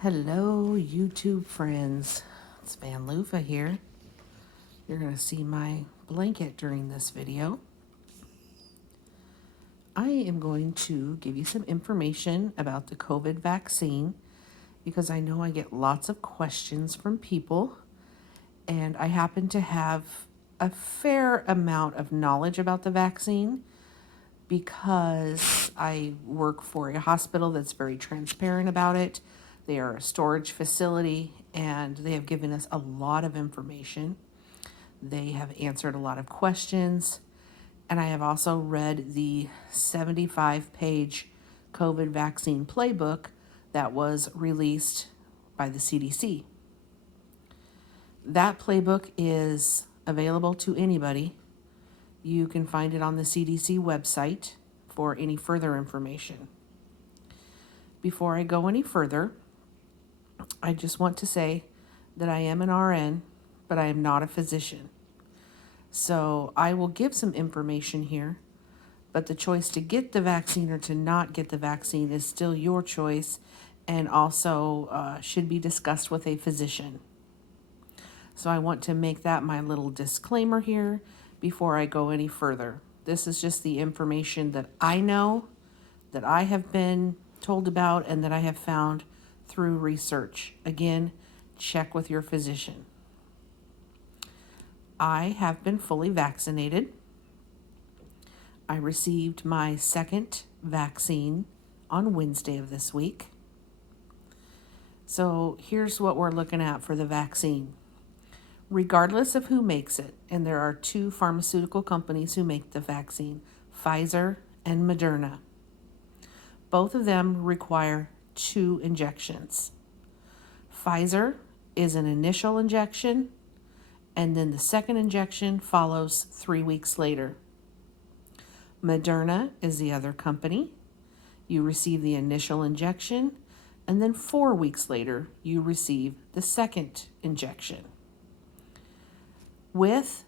Hello, YouTube friends. It's Van Lufa here. You're going to see my blanket during this video. I am going to give you some information about the COVID vaccine because I know I get lots of questions from people, and I happen to have a fair amount of knowledge about the vaccine because I work for a hospital that's very transparent about it. They are a storage facility and they have given us a lot of information. They have answered a lot of questions. And I have also read the 75-page COVID vaccine playbook that was released by the CDC. That playbook is available to anybody. You can find it on the CDC website for any further information. Before I go any further, I just want to say that I am an RN, but I am not a physician. So I will give some information here, but the choice to get the vaccine or to not get the vaccine is still your choice and also should be discussed with a physician. So I want to make that my little disclaimer here before I go any further. This is just the information that I know, that I have been told about, and that I have found through research. Again, check with your physician. I have been fully vaccinated. I received my second vaccine on Wednesday of this week. So here's what we're looking at for the vaccine. Regardless of who makes it, and there are two pharmaceutical companies who make the vaccine, Pfizer and Moderna. Both of them require 2 injections. Pfizer is an initial injection, and then the second injection follows 3 weeks later. Moderna is the other company. You receive the initial injection, and then 4 weeks later, you receive the second injection. With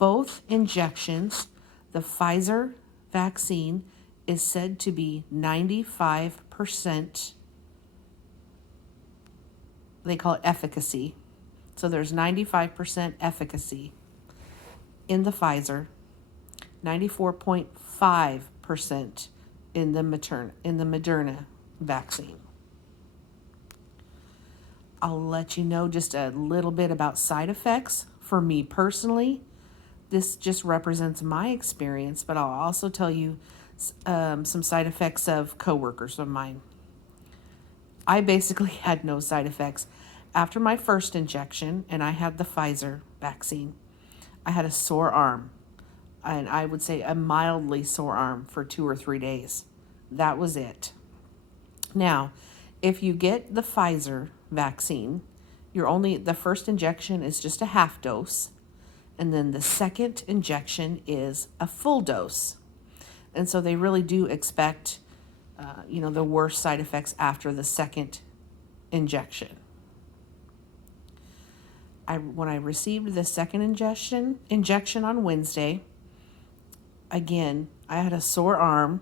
both injections, the Pfizer vaccine is said to be 95%, they call it efficacy. So there's 95% efficacy in the Pfizer, 94.5% in the Moderna vaccine. I'll let you know just a little bit about side effects. For me personally, this just represents my experience, but I'll also tell you some side effects of coworkers of mine. I basically had no side effects. After my first injection, and I had the Pfizer vaccine, I had a sore arm, and I would say a mildly sore arm for 2 or 3 days. That was it. Now, if you get the Pfizer vaccine, the first injection is just a half dose, and then the second injection is a full dose. And so they really do expect, the worst side effects after the second injection. When I received the second injection on Wednesday, again, I had a sore arm,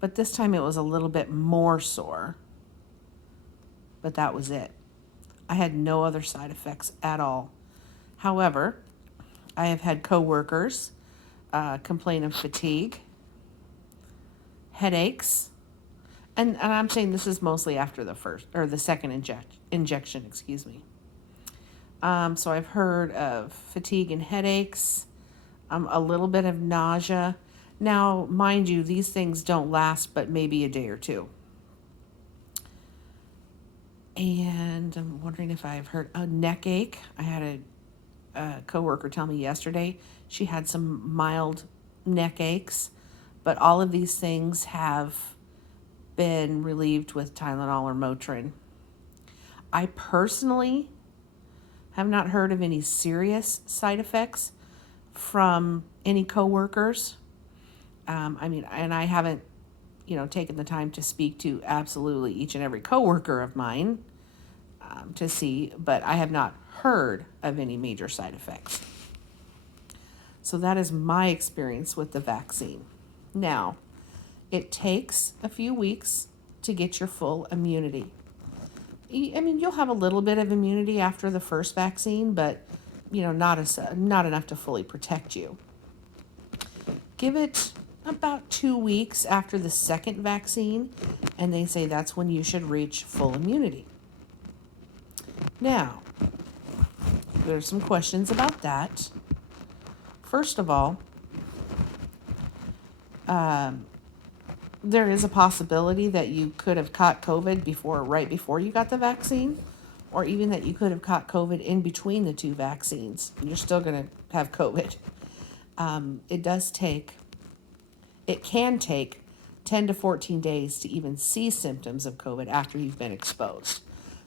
but this time it was a little bit more sore. But that was it. I had no other side effects at all. However, I have had coworkers complain of fatigue, headaches, and I'm saying this is mostly after the second injection, excuse me. So I've heard of fatigue and headaches, a little bit of nausea. Now, mind you, these things don't last but maybe a day or two. And I'm wondering if I've heard a neck ache. I had a coworker tell me yesterday she had some mild neck aches, but all of these things have been relieved with Tylenol or Motrin. I personally have not heard of any serious side effects from any coworkers. And I haven't, taken the time to speak to absolutely each and every coworker of mine to see, but I have not heard of any major side effects. So that is my experience with the vaccine. Now, it takes a few weeks to get your full immunity. I mean, you'll have a little bit of immunity after the first vaccine, but not enough to fully protect you. Give it about 2 weeks after the second vaccine, and they say that's when you should reach full immunity. Now, there's some questions about that. First of all, there is a possibility that you could have caught COVID right before you got the vaccine, or even that you could have caught COVID in between the two vaccines. You're still going to have COVID. It can take 10 to 14 days to even see symptoms of COVID after you've been exposed.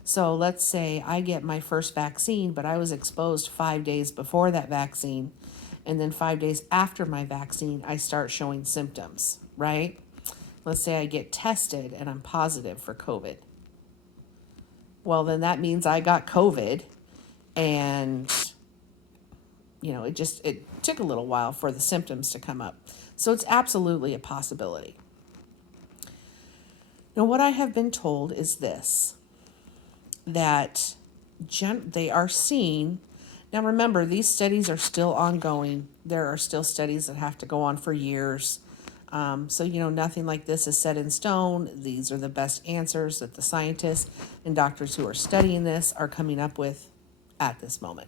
So let's say I get my first vaccine, but I was exposed 5 days before that vaccine, and then 5 days after my vaccine, I start showing symptoms, right? Let's say I get tested and I'm positive for COVID. Well, then that means I got COVID, and it took a little while for the symptoms to come up. So it's absolutely a possibility. Now, what I have been told is this, that they are seeing. Now, remember, these studies are still ongoing. There are still studies that have to go on for years. So, nothing like this is set in stone. These are the best answers that the scientists and doctors who are studying this are coming up with at this moment.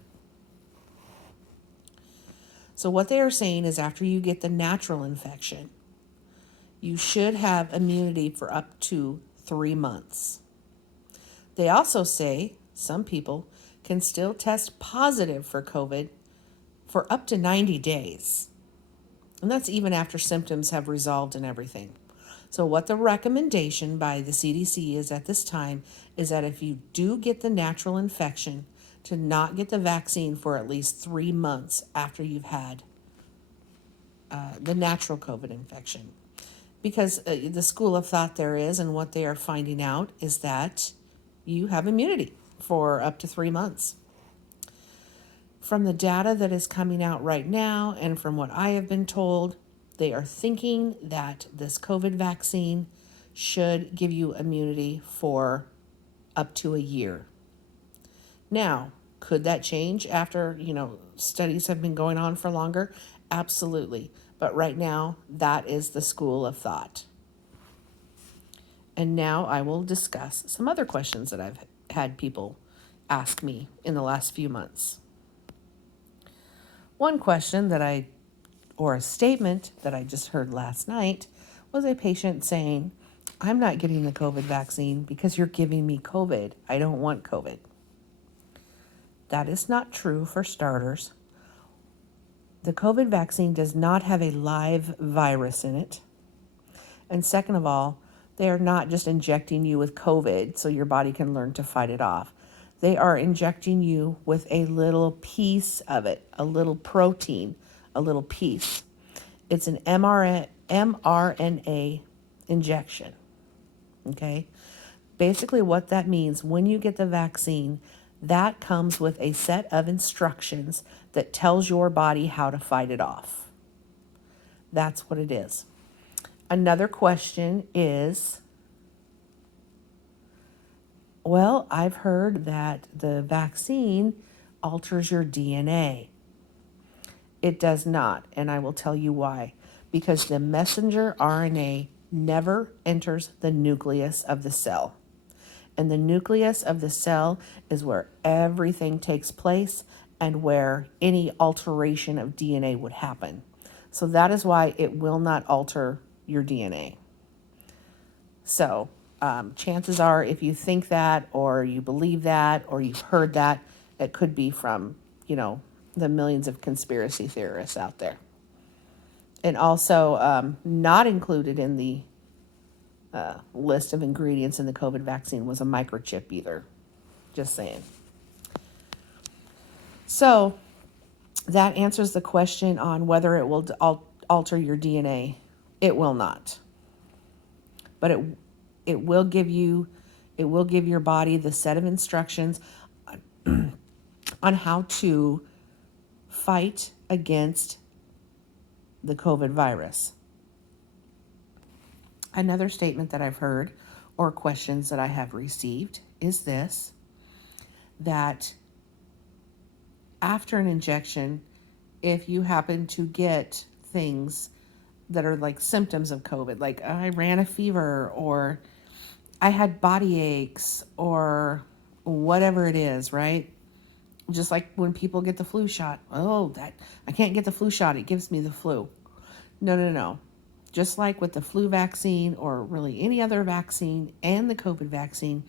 So what they are saying is after you get the natural infection, you should have immunity for up to 3 months. They also say some people can still test positive for COVID for up to 90 days. And that's even after symptoms have resolved and everything. So what the recommendation by the CDC is at this time is that if you do get the natural infection, to not get the vaccine for at least 3 months after you've had the natural COVID infection. Because the school of thought there is, and what they are finding out, is that you have immunity for up to 3 months. From the data that is coming out right now, and from what I have been told, they are thinking that this COVID vaccine should give you immunity for up to a year. Now, could that change after, studies have been going on for longer? Absolutely. But right now, that is the school of thought. And now I will discuss some other questions that I've had people ask me in the last few months. One question or a statement that I just heard last night was a patient saying, I'm not getting the COVID vaccine because you're giving me COVID. I don't want COVID. That is not true, for starters. The COVID vaccine does not have a live virus in it. And second of all, they are not just injecting you with COVID so your body can learn to fight it off. They are injecting you with a little piece of it, a little protein, a little piece. It's an mRNA injection. Okay? Basically what that means, when you get the vaccine, that comes with a set of instructions that tells your body how to fight it off. That's what it is. Another question is, well, I've heard that the vaccine alters your DNA. It does not, and I will tell you why. Because the messenger RNA never enters the nucleus of the cell. And the nucleus of the cell is where everything takes place and where any alteration of DNA would happen. So that is why it will not alter your DNA. So chances are, if you think that, or you believe that, or you've heard that, it could be from, the millions of conspiracy theorists out there. And also not included in the list of ingredients in the COVID vaccine was a microchip either. Just saying. So that answers the question on whether it will alter your DNA. It will not. But it will give your body the set of instructions on how to fight against the COVID virus. Another statement that I've heard or questions that I have received is this, that after an injection, if you happen to get things that are like symptoms of COVID, like I ran a fever or I had body aches or whatever it is, right? Just like when people get the flu shot. Oh, that I can't get the flu shot. It gives me the flu. No, no, no. Just like with the flu vaccine or really any other vaccine and the COVID vaccine,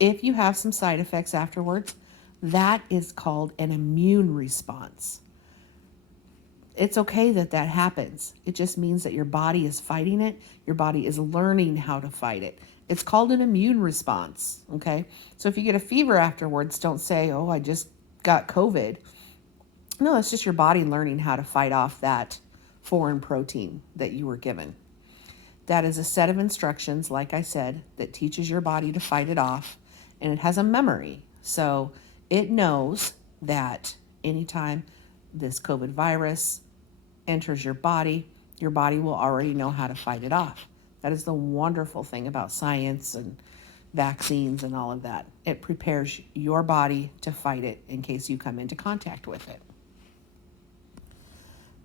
if you have some side effects afterwards, that is called an immune response. It's okay that that happens. It just means that your body is fighting it. Your body is learning how to fight it. It's called an immune response, okay? So if you get a fever afterwards, don't say, oh, I just got COVID. No, it's just your body learning how to fight off that foreign protein that you were given. That is a set of instructions, like I said, that teaches your body to fight it off, and it has a memory. So it knows that anytime this COVID virus enters your body will already know how to fight it off. That is the wonderful thing about science and vaccines and all of that. It prepares your body to fight it in case you come into contact with it.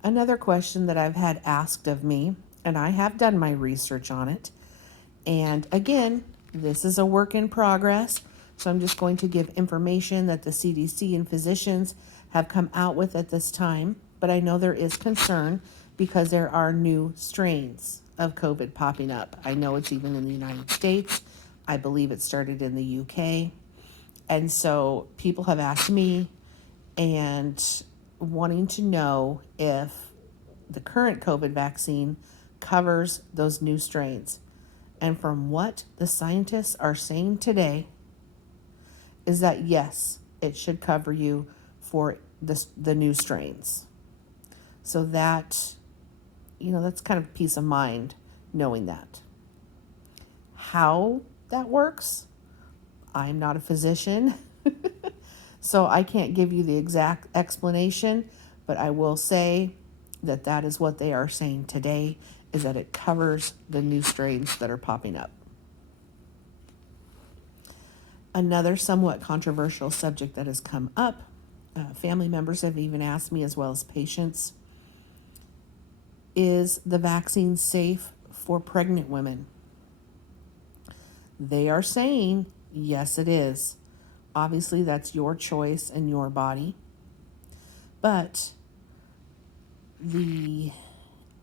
Another question that I've had asked of me, and I have done my research on it, and again, this is a work in progress, so I'm just going to give information that the CDC and physicians have come out with at this time, but I know there is concern because there are new strains of COVID popping up. I know it's even in the United States. I believe it started in the UK. And so people have asked me and wanting to know if the current COVID vaccine covers those new strains. And from what the scientists are saying today is that yes, it should cover you for the new strains. So that, that's kind of peace of mind knowing that. How that works, I'm not a physician, so I can't give you the exact explanation, but I will say that that is what they are saying today, is that it covers the new strains that are popping up. Another somewhat controversial subject that has come up, family members have even asked me as well as patients, is the vaccine safe for pregnant women? They are saying, yes, it is. Obviously, that's your choice and your body. But the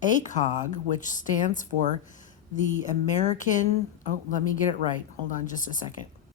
ACOG, which stands for the American, let me get it right. Hold on just a second.